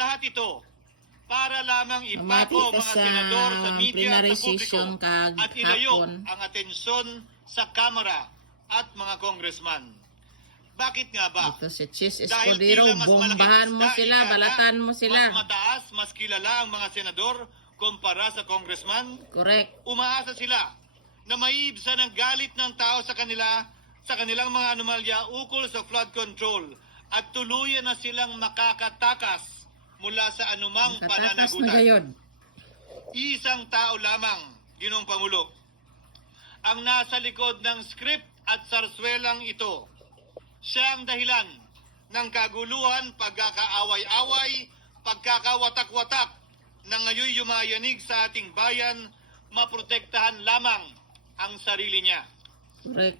lahat ito para lamang Mamati ipako ka mga sa senador sa media plenary at sa publiko session kag at ilayo hapon. ang atensyon sa Kamara at mga congressman. Bakit nga ba? Ito si Chis Dahil Escudero, tila mas bombahan malaking mo isda, sila, ika nga, balatan mo sila. Mas mataas, mas kilala ang mga senador kumpara sa congressman. Correct. Umaasa sila na maiibsan ang galit ng tao sa kanilang mga anomalya ukol sa flood control at tuluyan na silang makakatakas mula sa anumang Katakas na pananagutan. gayod. Isang tao lamang, Ginoong Pangulo, ang nasa likod ng script at sarswelang ito. Siya ang dahilan ng kaguluhan, pagkakaaway-away, pagkakawatak-watak na ngayon yumayanig sa ating bayan, maprotektahan lamang ang sarili niya. Correct.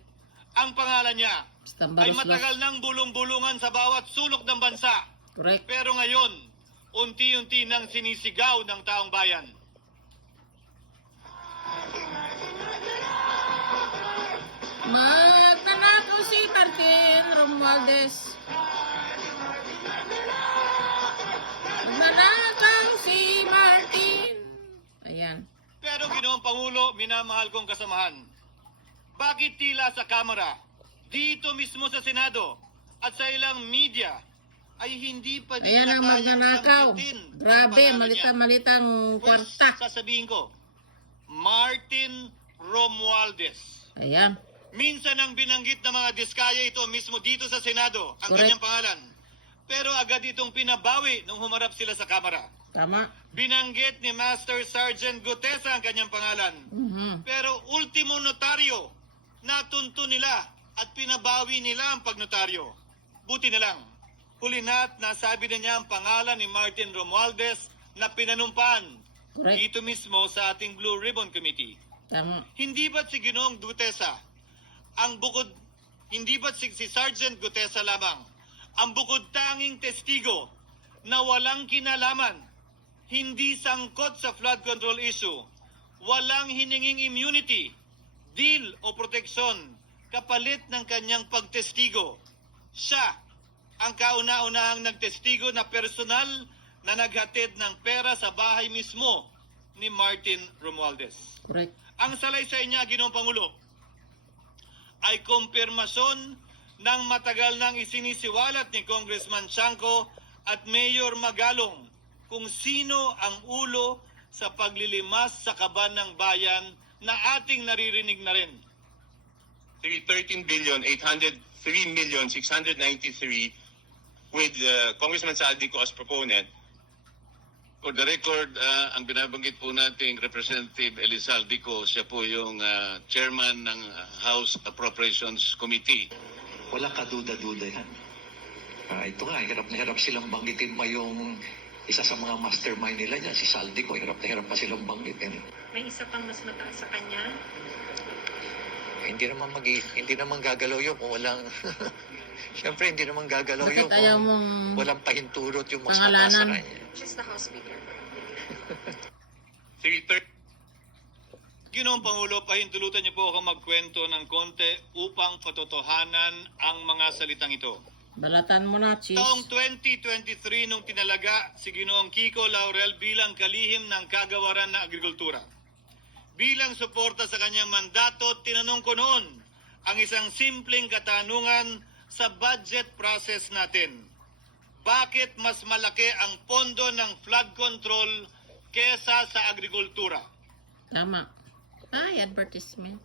Ang pangalan niya ay matagal nang bulong-bulungan sa bawat sulok ng bansa. Correct. Pero ngayon, unti-unti nang sinisigaw ng taong bayan. Magtanakaw si Martin Romualdez. Magnanakaw si Martin. Ayan. Pero Ginoong Pangulo, minamahal kong kasamahan, bakit tila sa Kamara, dito mismo sa Senado, at sa ilang media, ay hindi pa Ayan ang magnanakaw. Grabe, malita-malitang kwarta. Sasabihin ko, Martin Romualdez. Ayan. Minsan ang binanggit ng mga diskaya ito mismo dito sa Senado, ang Correct. kanyang pangalan. Pero agad itong pinabawi nung humarap sila sa Kamara. Tama. Binanggit ni Master Sergeant Gutesa ang kanyang pangalan. Pero ultimo notaryo, natunto nila at pinabawi nila ang pagnotaryo. Buti na lang, huli na't nasabi na niya ang pangalan ni Martin Romualdez na pinanumpan Correct. dito mismo sa ating Blue Ribbon Committee. Tama. Hindi ba't si Ginoong Gutesa hindi ba't si Sergeant Gutesa lamang ang bukod tanging testigo na walang kinalaman, hindi sangkot sa flood control issue, walang hininging immunity, deal o proteksyon kapalit ng kanyang pagtestigo. Siya ang kauna-unahang nagtestigo na personal na naghatid ng pera sa bahay mismo ni Martin Romualdez. Correct. Ang salaysay niya, Ginoong Pangulo, ay kumpirmasyon ng matagal nang isinisiwalat ni Congressman Chanco at Mayor Magalong kung sino ang ulo sa paglilimas sa kaban ng bayan na ating naririnig na rin. 13,803,693 with Congressman Saldico as proponent. For the record, ang binabanggit po nating Representative Elizaldico, siya po yung chairman ng House Appropriations Committee. Wala kaduda-duda yan. Ito nga, hirap na hirap silang banggitin pa yung isa sa mga mastermind nila dyan, si Saldico. Hirap na hirap pa silang banggitin. May isa pang mas mataas sa kanya? Hindi naman gagalaw yun kung walang... Siyempre, hindi naman gagalaw yun Bakit ayaw kung mong walang pahinturot yung mas mataas sa pangalanan? kanya. She's the House Speaker. Ginoong Pangulo, pahintulutan niyo po ako magkwento ng konti upang patotohanan ang mga salitang ito. Balatan mo na, Chis. Taong 2023 nung tinalaga si Ginoong Kiko Laurel bilang kalihim ng kagawaran ng agrikultura. Bilang suporta sa kanyang mandato, tinanong ko noon ang isang simpleng katanungan sa budget process natin. Bakit mas malaki ang pondo ng flood control kesa sa agrikultura? Tama. Ay, advertisement.